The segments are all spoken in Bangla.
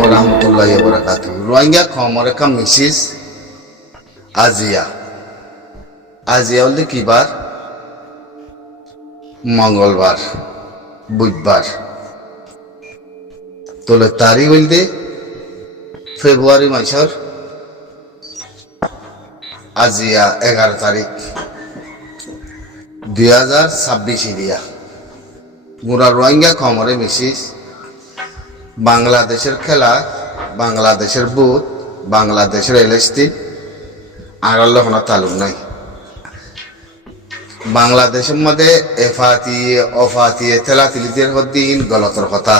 warahmatullahi wabarakatuh. Rohingya khomore kam Mrs. আজিয়া আজিয়া বলতে কি বার? মঙ্গলবার, বুধবার। তোলে তারিখ বলতে ফেব্রুয়ারি মাসের আজিয়া 11 তারিখ 2026 ইলিয়া মুরা রোহিঙ্গা খমরে মিসিস বাংলাদেশের খেলা, বাংলাদেশের বুথ, বাংলাদেশের এলএসটি আগল কোনো তালুক নাই। বাংলাদেশের মধ্যে এফাতিয়ে অফাতিয়ে তেলাতিলিদের হদ্দিন গলতর কথা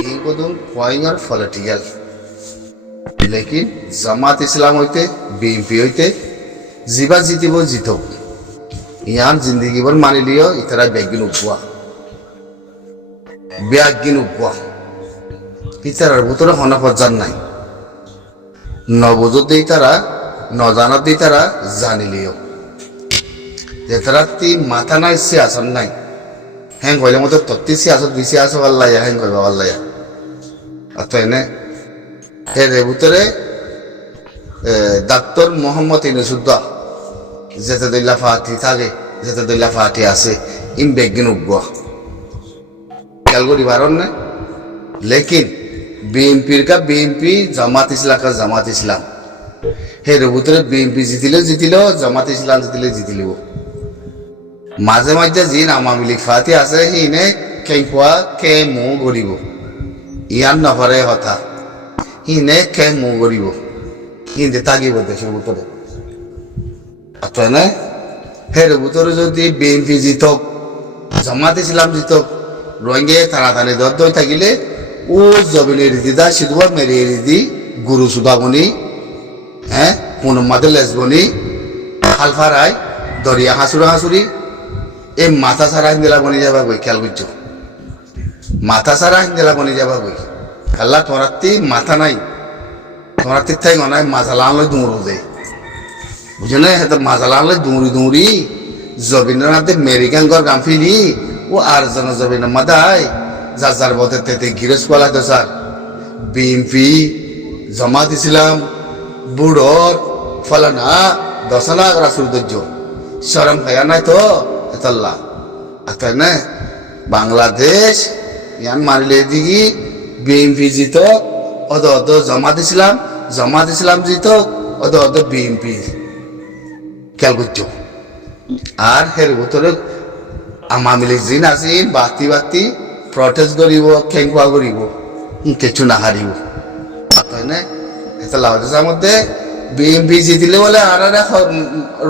এই কদম পয়েন্টার পলিটিক্যাল, লেকিন জামাত ইসলাম হইতে বিএনপি হইতে জিবা জিতিব জিতক ইয়ার জিন্দগিবর মানি লিও ইতারা ব্যাগিন উপোয়া ব্যাগিন উপোয়া ইতারার ভিতরে হনা পর্যান নাই। নবজত দিই তারা নজানত দিই তারা জানিলিও যে তারা তি মাথা নাই সিয়াসন নাই। হ্যাঁ কইলে মতো তত্তি সিয়াসত বিসি আসো আল্লাহ হ্যাঁ কইবা আল্লাহ অত এনে এর ভিতরে ডাক্তার মোহাম্মদ ইনুসুদ্দা যেতে দইলা ফাটি থাকে, যেতে দইলা ফাটি আছে ইন বেগিন উগা খেয়াল করি পারন না। লেকিন বিএনপির কা বিএনপি, জামাত ইসলাম কা জামাত ইসলাম, হের ভিতরে বিএনপি জিতিল, জামাত ইসলাম জিতিল। মাঝে মাঝে যিন আওয়ামী লীগ ফাতি আছে সিনে কেঁকুয়া কে মো গড়িব ইয়ার নভরে কথা সিনে কে মো গড়িব হিন্দে তাগিব দেশের ভিতরে। অতএনে হের ভিতরে যদি বিএনপি জিতক, জামাত ইসলাম জিতক, রোহিঙ্গা টানাটানি দর থাকিলে ও জবিনের রীতিদা সিধুয়া মেরে রীতি গুরু সুদাবনি হ্যাঁ পুনমাদের লেসবনি হালফারাই দরিয়া হাসুরি এই মাথা সারা হিন্দেলা বনি যাবা বই। খেয়াল করছো মাথা সারা হিন্দেলা বনি যাবা বই। আল্লাহ তোরাত্তি মাথা নাই, তোরাত্তি থাই গনায় মাথা লানলে দৌড়ো দেয় বুঝে না। হ্যাঁ মাথা লানলে দৌড়ি জবিনাতে মেরিকান গর গামফিলি ও আর জন জবিনের মাদায় যার বতে তেতে গিরস পালা তো স্যার বিএনপি, জামাত ইসলাম, বুড়োর ফলানা দশনা করা সৌন্দর্য সরম খায়া নাই তো এতল্লা আচ্ছা না। বাংলাদেশ ইয়ান মারিলে দিকে বিএনপি জিত অদ জামাত ইসলাম জিত অদ বিএনপি খেয়াল করছো। আর হের ভিতরে আওয়ামী লীগ জিন আসিন বাতি প্রটেস্ট করিব, খেঙ্কুয়া করিব, কিছু না হারিব তাই না। এটা লাউজের মধ্যে বিএনপি জিতিলে বলে আর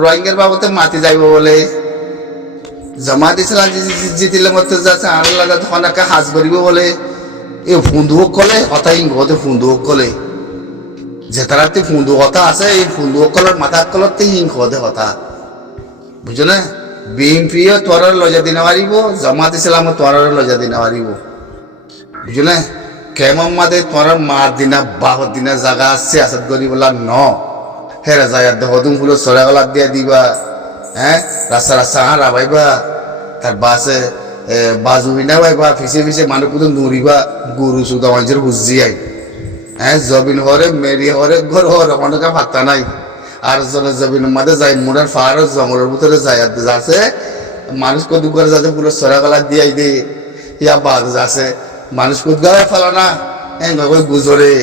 রোহিঙ্গার বাবদে মাতি যাইব বলে, জামাত ইসলাম জিতিলে মধ্যে যাচ্ছে আর অনেকে হাজ করিব বলে। এই ফুন্দুক কলে কথা ইংতে ফুন্দুক কলে যে তারা ফুন্দু কথা আছে এই ফুন্দুক কলের মাথা কলতে হিংসতে কথা বুঝো না। বিএনপিও তোর লজা দিনে পারিব, জামাত ইসলামও তোর লজা দিনে পারিব বুঝো না। কেমন মাদে তোর মার দিনা বাহর দিনা জাগা আছে আসাদ করি বলা ন হেরা যায় হদুম ফুলো সরা গলা দিয়া দিবা হ্যাঁ রাস্তা রাবাইবা তার বাসে বাজু বিনা বাইবা ফিসে মানুষ কুদুম দৌড়িবা গরু সুদা মানুষের বুঝি আই হ্যাঁ জবিন হরে মেরি হরে ঘর হরে অনেক ভাত্তা নাই। আর জবিনের মাঝে যাই মুড়ার ফার জঙ্গলের ভিতরে যায় যাচ্ছে মানুষ কদু করে যাচ্ছে পুরো সরা গলা দিয়াই দে ইয়া বাদ যাচ্ছে মানুষ কুদগায় ফেলানা হেঙ্গা কই গুজরে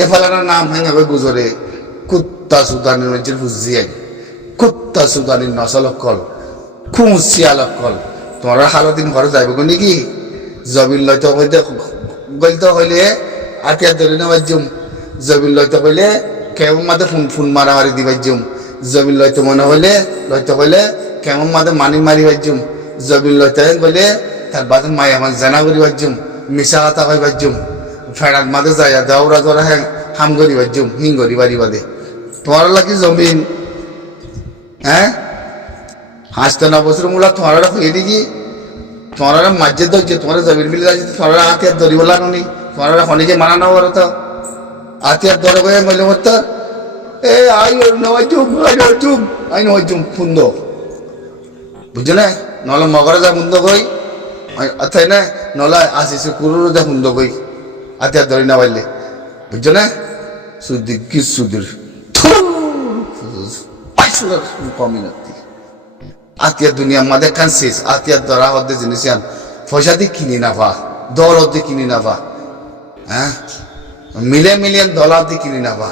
এ ফেলানা নাম হেঙ্গা কই গুজরে কুত্তা সুদানির মানুষের বুঝি আই কুত্তা সুদানির নসলকল খুঁচিয়ালকল তোমার হালদিন ঘরে যাইব নাকি জবিন লইতে গলতে হইলে আটিয়া ধরে নেওয়ার জুম জবিন লইতে কইলে কেমন মাঝে ফোন মারামারি দিবার জুম জবিন লইতে মনে হইলে কেমন মাঝে মানি মারি বাজুম জবিন লইতে কইলে তার বাদে মাই আমার জানা করিবার জুম মিশা কথা কইবার জুম ফেড়ার মাঝে যাই দাউরা জোড়া হ্যাঁ হাম করিবার জুম হিং করি বাড়ি বাদে তোমার লাগি জমিন হ্যাঁ 8 বছর মূলা তোমার হয়ে দিকি তোমার মাঝে ধরছে তোমার জমিন মিলে যাচ্ছে তোমার হাতিয়ার ধরিব লাগুনি তোমার খনিকে মানানো বলো তো হাতিয়ার ধরে গিয়ে মহিলা মতো এ আই নয় চুপ আই নয় চুপ ফুন্দ বুঝছো না নহলে মগরে যা ফুন্দ কই আচ্ছা না নহলে আসিছে কুরুর যা ফুন্দ কই আতিয়ার ধরি না পাইলে বুঝছো না সুদি কি সুদির কমিউনিটি আতিয়ার দুনিয়ার মাঝে কান শেষ আতিয়ার ধরা হতে জিনিস আন পয়সা দিয়ে কিনি না পা দর দিয়ে কিনি না পা হ্যাঁ মিলিয়ন ডলার দিয়ে কিনি না পা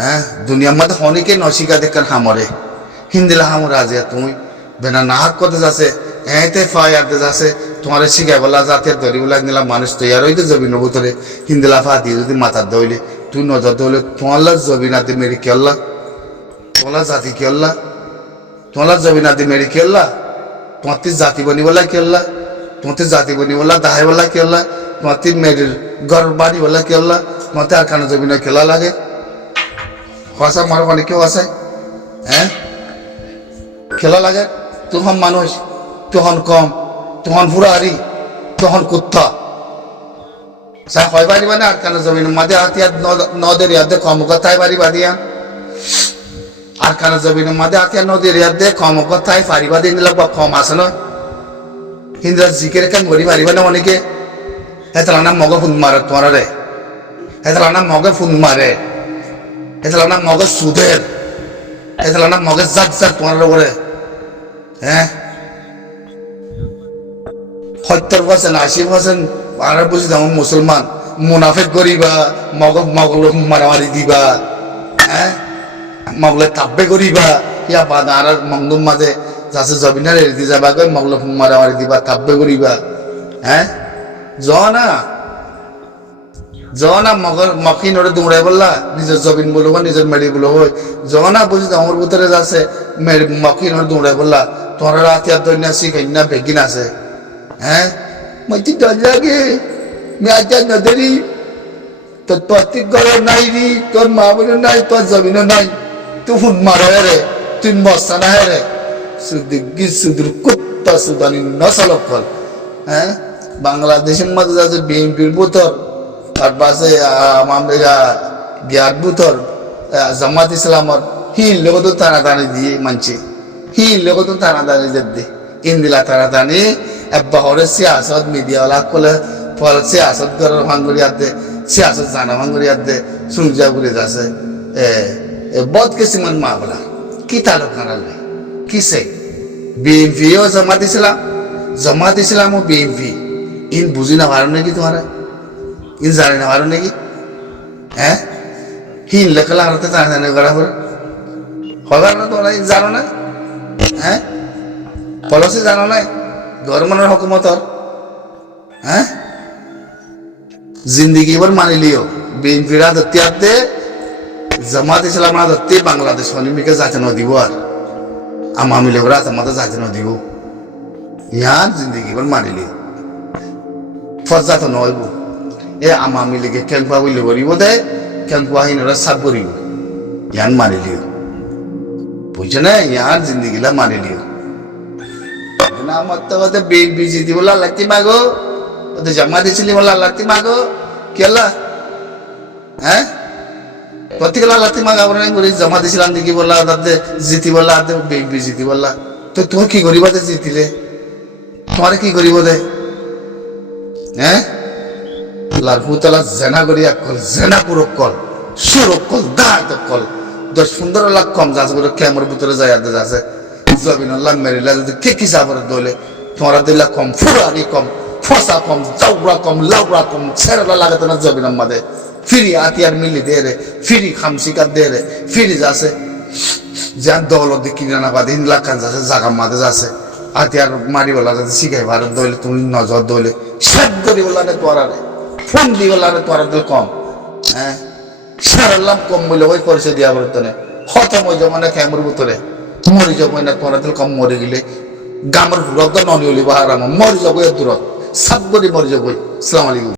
হ্যাঁ দুনিয়ার মধ্যে অনেকে নসিকা দেখান হামরে হিন্দিলা হামর আছে তুমি বেনা নাহাক করতে যাচ্ছে এতে ফায়ারতে যাচ্ছে তোমার শিখাই বলা যাতে ধরি বলা নিলাম মানুষ তৈয়ার হইতে যাবি নবুতরে হিন্দিলা ফা দিয়ে যদি মাথার দইলে তুই নজর দইলে তোমার যাবি না দিয়ে মেরি কেল্লা তোমার জাতি কেল্লা তোমার যাবি না দিয়ে মেরি কেল্লা তোমার জাতি বনি বলা কেল্লা তোমার জাতি বনি বলা দাহাই বলা কেল্লা তোমার মেরির ঘর বাড়ি বলা কেল্লা তোমার আর কানে যাবি না খেলা লাগে হসা মার মানে কেউ আছে হ্যাঁ খেলা লাগে তখন মানুষ তখন কম তখন ফুরাহারি তখন কুত্তা সাই হয় বাড়ি মানে আর কানে জমিন মাঝে হাতিয়ার নদের ইয়াদে কম কথায় বাড়ি বাদিয়া আর কানে জমিন মাঝে হাতিয়ার নদের ইয়াদে কম কথায় ফাড়ি বাদি নিলে কম আছে নয় হিন্দুরা জিকের কেন গড়ি পারিবা না অনেকে হেতলা না মগে ফুন মারে তোমার রে হেতলা না মগে ফুন মারে হেতলা না মগে সুদের হেতলা না মগে জাত জাত তোমার করে হ্যাঁ 70% 80% আর বুঝি যেমন মুসলমান মুনাফেক করিবা মগল মারামারি দিবা হ্যাঁ মগলে তাব্বে করিবা ইয়া বাদ আর মংদুম মাঝে যাচ্ছে জবিনার এড়িয়ে যাবা কই মগলে মারামারি দিবা তাব্বে করিবা হ্যাঁ জনা মগর মকিন ওরে দৌড়াই বললা নিজের জবিন বলো বা নিজের মেড়ি বলো হয় জনা বুঝি আমার ভিতরে যাচ্ছে মকিন ওরে দৌড়াই বললা তোমার রাতে আর দৈন্য শিখাই না বেগিন আছে হ্যাঁ মধ্যে ডর লাগে মেয়াজা নদী তোর প্রত্যেক ঘরে নাই রি তোর মা বোনের নাই তোর জমিনও নাই তুই ফুন মারে রে তুই মশা না রে সুদিগি সুদূর কুত্তা সুদানি নসলকল হ্যাঁ বাংলাদেশের মধ্যে যাচ্ছে বিএনপির বুতর আর পাশে আমরা গিয়ার বুতর জামাত ইসলামর হিল লোক তো টানাটানি দিয়ে মানছে হিল লোক তো টানাটানি দিয়ে ইন্দিলা টানাটানি এব্বাহরে সিয়াসত মিডিয়াওয়ালা কলে ফল সিয়াসত করার ভাঙ্গুরিয়াতে সিয়াসত জানা ভাঙ্গুরিয়াতে সুংজা ঘুরে যাচ্ছে বদ কিসিমান মা বলা কি তালুক নাড়ালে কিসে বিএনপি ও জামাত ইসলাম ও বিএনপি ইন বুঝি না পারো নাকি তোমার ইন জানে না পারো নাকি হ্যাঁ হিন লেখা লাগাতে জানে করা হবার না তোমরা জানো না হ্যাঁ পলিসি জানো না গভর্নমেন্টের হকুমতর হ্যাঁ জিন্দিগি ভর মানি লিও বিএনপির আদত্তি আদতে জামাত ইসলাম আদত্তি বাংলাদেশ অলিম্পিকে যাতে নদিব আর আওয়ামী লীগের আদমতে যাতে নদিব ইয়ার জিন্দিগি ভর মানি লিও ফরজা তো নইব এ আওয়ামী লীগে কেনকুয়া বলে করিব দে কেনকুয়া হিনরা সাব করিব ইয়ান মানি লিও বুঝছো না ইয়ার জিন্দিগিলা মানি লিও না মতো ওদের বিএনপি জিতি বলা লাগতি মাগো ওদের জমা দিয়েছিলি বলা লাগতি মাগো কেলা হ্যাঁ প্রত্যেকলা লাগতি মাগা বলে জমা দিয়েছিলাম দেখি বললা তাতে জিতি বললা বিএনপি জিতি বললা তো তুমি কি করিব দে জিতিলে তোমার কি করিব দে হ্যাঁ লালপুতলা জেনা করি কল জেনা পুরো কল সুরক কল দাঁত কল 10-15 লাখ কম যাচ্ছে বলে ক্যামেরার ভিতরে যায় যাচ্ছে জবিনুল্লাহ মেরিলা যদি কে কি সাবর দলে তোমার দিলা কম ফুরানি কম ফসা কম জাউরা কম লাউরা কম ছেড়া লাগাতে না জবিনার মাঝে ফিরি আতিয়ার মিলি দে রে ফিরি খামসিকার দে রে ফিরি যাচ্ছে যান দৌলত কিনে না বাদ 3 লাখ খান যাচ্ছে জাগা মাঝে যাচ্ছে আতিয়ার মারি বলা যাচ্ছে শিখাই ভারত দলে তুমি নজর দলে সব করি বলা রে তোরা রে ফোন দি বলা রে তোরা দিল কম হ্যাঁ সারালাম কম বলে ওই পরিচয় দিয়া বলতনে খতম হয়ে যাবো না ক্যামের ভিতরে মরি যাবো না তোরা দিল কম মরে গেলে গামের রক্ত ননি হলি বাহার মরি যাবো এর দূরত সাত গড়ি মরি যাবো। আসসালামু আলাইকুম।